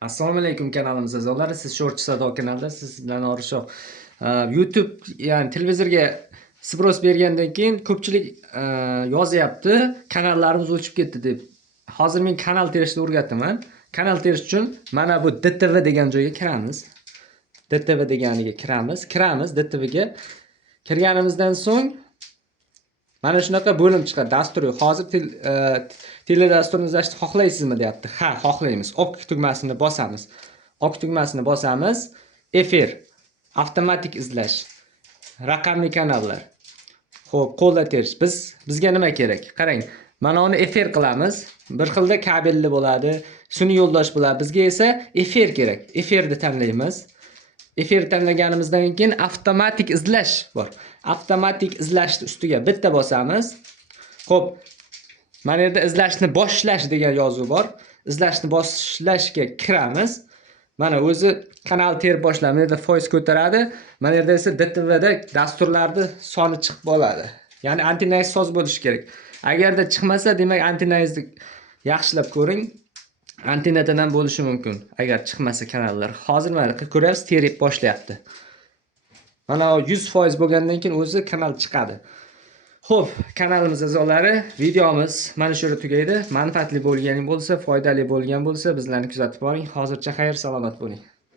Assalomu alaykum kanalimiz a'zolari. Siz Sho'rchi Sado kanalida siz bilan Orishoq. YouTube ya'ni televizorga sbros bergandan keyin ko'pchilik yozyapti, kanallarimiz o'chib ketdi deb. Hozir men kanal terishni o'rgataman. Kanal terish uchun mana bu DTV degan joyga kiramiz. DTV deganiga kiramiz DTVga. Kirganimizdan so'ng mana shunaqa bo'lim chiqadi. Dastur yo'q. Hozir teledasturni izlashni xohlaysizmi deyapti. Ha, xohlaymiz. Ok tugmasini bosamiz. Ok tugmasini bosamiz. Efir, avtomatik izlash, raqamli kanallar. Xo'p, qo'lda terish. Bizga nima kerak? Qarang. Mana uni efir qilamiz. Bir xilda kabelli bo'ladi, sun'iy yo'ldosh bo'ladi. Bizga esa efir kerak. Efirni tanlaymiz. Efir tanlaganimizdan keyin avtomatik izlash bor. Avtomatik izlashni ustiga bitta bosamiz. Xo'p, mana yerda izlashni boshlash degan yozuv bor. Izlashni boshlashga kiramiz. Mana o'zi kanal terib boshlaydi. Mana yerda foiz ko'taradi. Mana yerda esa DTVda dasturlarni soni chiqib bo'ladi. Ya'ni antennangiz soz bo'lishi kerak. Agarda chiqmasa, demak antennangizni yaxshilab ko'ring. Antennadan ham bo'lishi mumkin. Agar chiqmasa kanallar. Hozir mana ko'ryapsiz, terib boshlayapti. Mana 100% bo'lgandan keyin o'zi kanal chiqadi. Xo'p, kanalimiz a'zolari, videomiz mana shu yerda tugaydi. Manfaatli bo'lgan bo'lsa, foydali bo'lgan bo'lsa, bizlarni kuzatib boring. Hozircha xayr, salomat bo'ling.